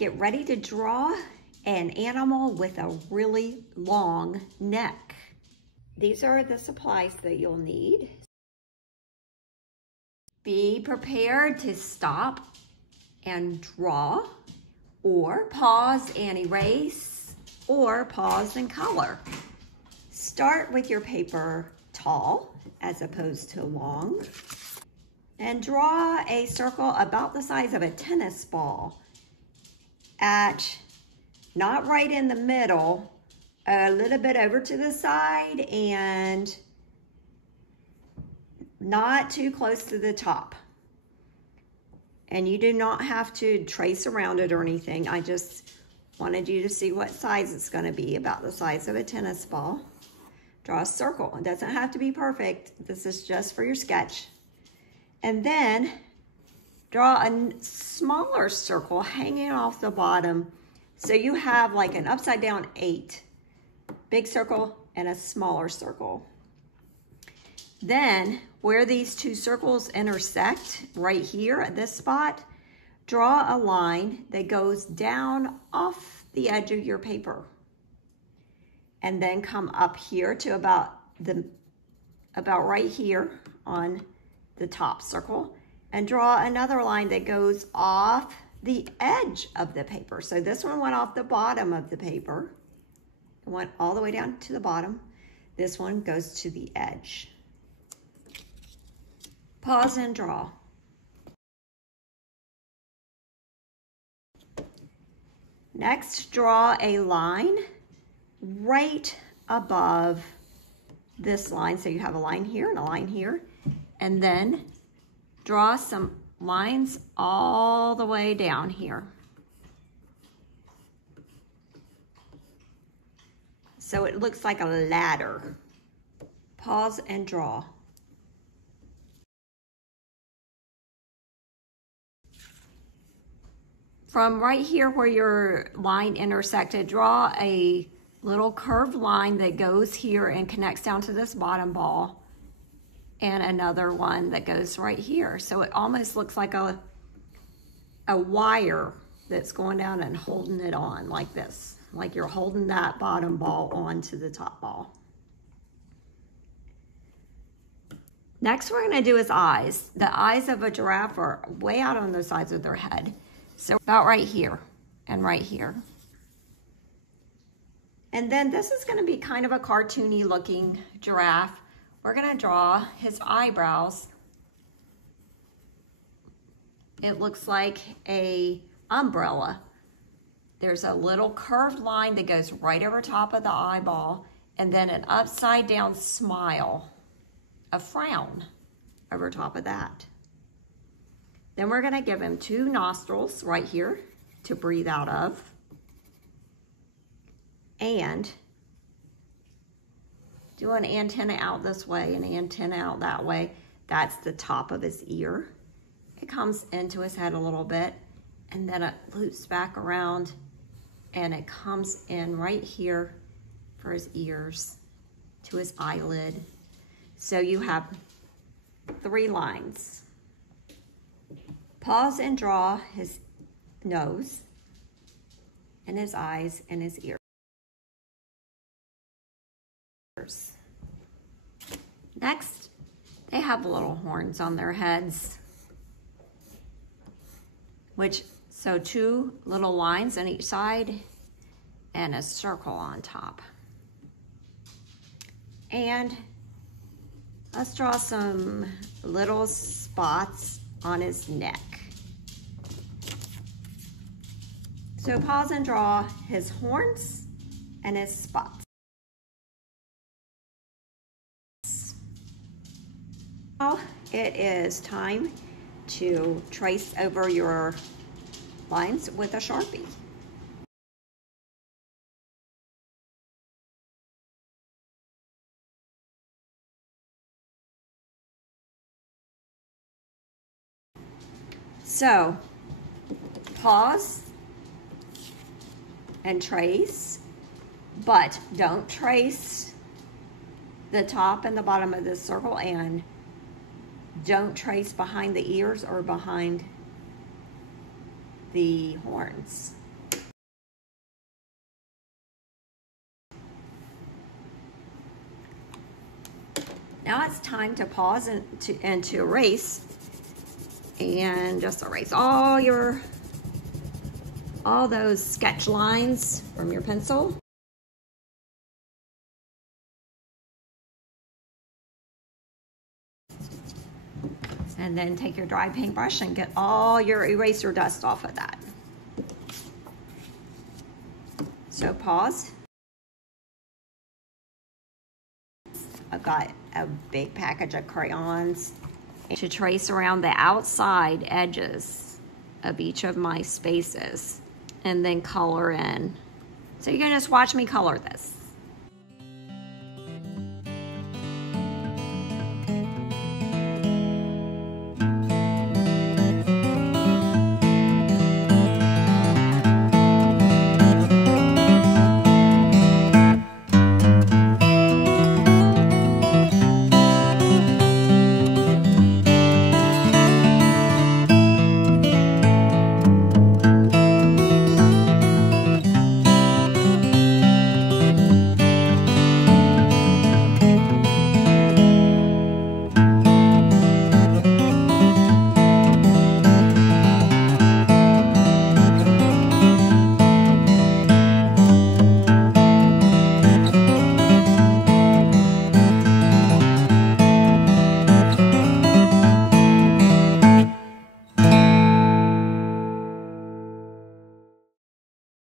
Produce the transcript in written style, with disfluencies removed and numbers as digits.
get ready to draw an animal with a really long neck. These are the supplies that you'll need. Be prepared to stop and draw, or pause and erase, or pause and color. Start with your paper tall as opposed to long, and draw a circle about the size of a tennis ball at, not right in the middle, a little bit over to the side and not too close to the top. And you do not have to trace around it or anything. I just wanted you to see what size it's going to be, about the size of a tennis ball. Draw a circle. It doesn't have to be perfect. This is just for your sketch. And then draw a smaller circle hanging off the bottom. So you have like an upside down 8. Big circle and a smaller circle. Then where these two circles intersect, right here at this spot, draw a line that goes down off the edge of your paper. And then come up here to about right here on the top circle, and draw another line that goes off the edge of the paper. So this one went off the bottom of the paper. It went all the way down to the bottom. This one goes to the edge. Pause and draw. Next, draw a line right above this line. So you have a line here and a line here. And then draw some lines all the way down here. So it looks like a ladder. Pause and draw. From right here where your line intersected, draw a little curved line that goes here and connects down to this bottom ball, and another one that goes right here. So it almost looks like a wire that's going down and holding it on like this, like you're holding that bottom ball onto the top ball. Next, we're gonna do his eyes. The eyes of a giraffe are way out on the sides of their head. So about right here and right here. And then this is gonna be kind of a cartoony looking giraffe. We're gonna draw his eyebrows. It looks like a umbrella. There's a little curved line that goes right over top of the eyeball, and then an upside down smile, a frown over top of that. Then we're gonna give him 2 nostrils right here to breathe out of. And do an antenna out this way, an antenna out that way. That's the top of his ear. It comes into his head a little bit, and then it loops back around, and it comes in right here for his ears to his eyelid. So you have 3 lines. Pause and draw his nose and his eyes and his ears. Next, they have little horns on their heads, so 2 little lines on each side and a circle on top. And let's draw some little spots on his neck. So pause and draw his horns and his spots. Now it is time to trace over your lines with a Sharpie. So pause and trace, but don't trace the top and the bottom of this circle, and don't trace behind the ears or behind the horns. Now it's time to pause and to erase. And just erase all those sketch lines from your pencil. And then take your dry paintbrush and get all your eraser dust off of that. So pause. I've got a big package of crayons to trace around the outside edges of each of my spaces and then color in. So you're gonna just watch me color this.